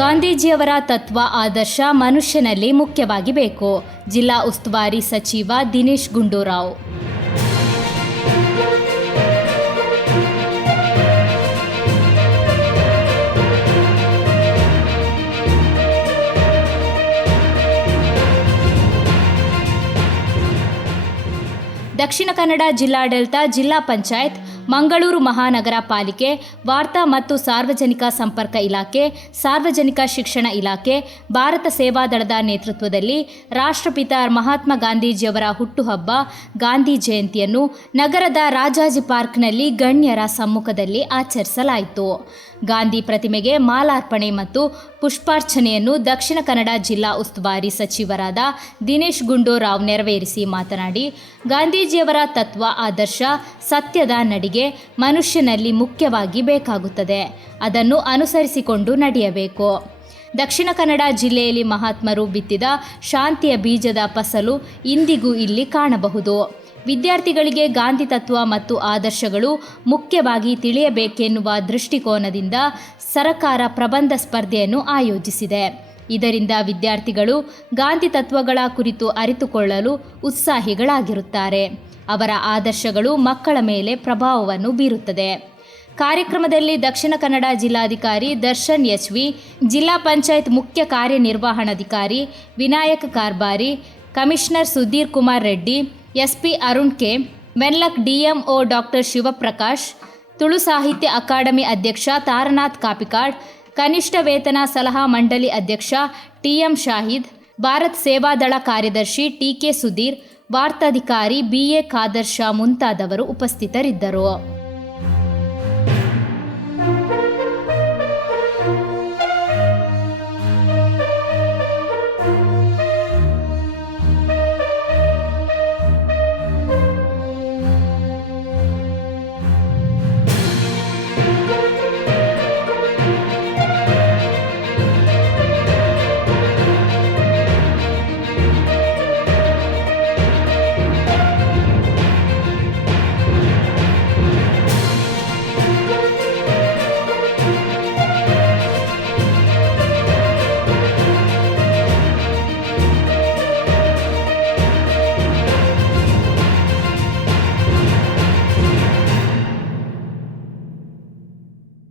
ಗಾಂಧೀಜಿಯವರ ತತ್ವ ಆದರ್ಶ ಮನುಷ್ಯನಲ್ಲಿ ಮುಖ್ಯವಾಗಿ ಬೇಕು ಜಿಲ್ಲಾ ಉಸ್ತುವಾರಿ ಸಚಿವ ದಿನೇಶ್ ಗುಂಡೂರಾವ್. ದಕ್ಷಿಣ ಕನ್ನಡ ಜಿಲ್ಲಾಡಳಿತ ಜಿಲ್ಲಾ ಪಂಚಾಯತ್ ಮಂಗಳೂರು ಮಹಾನಗರ ಪಾಲಿಕೆ, ವಾರ್ತಾ ಮತ್ತು ಸಾರ್ವಜನಿಕ ಸಂಪರ್ಕ ಇಲಾಖೆ, ಸಾರ್ವಜನಿಕ ಶಿಕ್ಷಣ ಇಲಾಖೆ, ಭಾರತ ಸೇವಾದಳದ ನೇತೃತ್ವದಲ್ಲಿ ರಾಷ್ಟ್ರಪಿತ ಮಹಾತ್ಮ ಗಾಂಧೀಜಿಯವರ ಹುಟ್ಟುಹಬ್ಬ, ಗಾಂಧಿ ಜಯಂತಿಯನ್ನು ನಗರದ ರಾಜಾಜಿ ಪಾರ್ಕ್ನಲ್ಲಿ ಗಣ್ಯರ ಸಮ್ಮುಖದಲ್ಲಿ ಆಚರಿಸಲಾಯಿತು. ಗಾಂಧಿ ಪ್ರತಿಮೆಗೆ ಮಾಲಾರ್ಪಣೆ ಮತ್ತು ಪುಷ್ಪಾರ್ಚನೆಯನ್ನು ದಕ್ಷಿಣ ಕನ್ನಡ ಜಿಲ್ಲಾ ಉಸ್ತುವಾರಿ ಸಚಿವರಾದ ದಿನೇಶ್ ಗುಂಡೂರಾವ್ ನೆರವೇರಿಸಿ ಮಾತನಾಡಿ, ಗಾಂಧೀಜಿಯವರ ತತ್ವ, ಆದರ್ಶ, ಸತ್ಯದ ನಡಿಗೆ ಮನುಷ್ಯನಲ್ಲಿ ಮುಖ್ಯವಾಗಿ ಬೇಕಾಗುತ್ತದೆ. ಅದನ್ನು ಅನುಸರಿಸಿಕೊಂಡು ನಡೆಯಬೇಕು. ದಕ್ಷಿಣ ಕನ್ನಡ ಜಿಲ್ಲೆಯಲ್ಲಿ ಮಹಾತ್ಮರು ಬಿತ್ತಿದ ಶಾಂತಿಯ ಬೀಜದ ಫಸಲು ಇಂದಿಗೂ ಇಲ್ಲಿ ಕಾಣಬಹುದು. ವಿದ್ಯಾರ್ಥಿಗಳಿಗೆ ಗಾಂಧಿ ತತ್ವ ಮತ್ತು ಆದರ್ಶಗಳು ಮುಖ್ಯವಾಗಿ ತಿಳಿಯಬೇಕೆನ್ನುವ ದೃಷ್ಟಿಕೋನದಿಂದ ಸರಕಾರ ಪ್ರಬಂಧ ಸ್ಪರ್ಧೆಯನ್ನು ಆಯೋಜಿಸಿದೆ. ಇದರಿಂದ ವಿದ್ಯಾರ್ಥಿಗಳು ಗಾಂಧಿ ತತ್ವಗಳ ಕುರಿತು ಅರಿತುಕೊಳ್ಳಲು ಉತ್ಸಾಹಿಗಳಾಗಿರುತ್ತಾರೆ. ಅವರ ಆದರ್ಶಗಳು ಮಕ್ಕಳ ಮೇಲೆ ಪ್ರಭಾವವನ್ನು ಬೀರುತ್ತದೆ. ಕಾರ್ಯಕ್ರಮದಲ್ಲಿ ದಕ್ಷಿಣ ಕನ್ನಡ ಜಿಲ್ಲಾಧಿಕಾರಿ ದರ್ಶನ್ ಎಚ್ ವಿ ಜಿಲ್ಲಾ ಪಂಚಾಯತ್ ಮುಖ್ಯ ಕಾರ್ಯನಿರ್ವಹಣಾಧಿಕಾರಿ Vinayak Karbari, commissioner Sudheer Kumar Reddy, SP Arun K, ಮೆನ್ಲಕ್ DMO doctor Shivaprakash, Tulu ಸಾಹಿತ್ಯ ಅಕಾಡೆಮಿ ಅಧ್ಯಕ್ಷ ತಾರನಾಥ್ ಕಾಪಿಕಾಡ್ ಕನಿಷ್ಠ ವೇತನ ಸಲಹಾ ಮಂಡಳಿ ಅಧ್ಯಕ್ಷ ಟಿಎಂ ಶಾಹಿದ್, ಭಾರತ್ ಸೇವಾದಳ ಕಾರ್ಯದರ್ಶಿ ಟಿಕೆ ಸುಧೀರ್, ವಾರ್ತಾಧಿಕಾರಿ ಬಿಎ ಖಾದರ್ ಶಾ ಮುಂತಾದವರು ಉಪಸ್ಥಿತರಿದ್ದರು.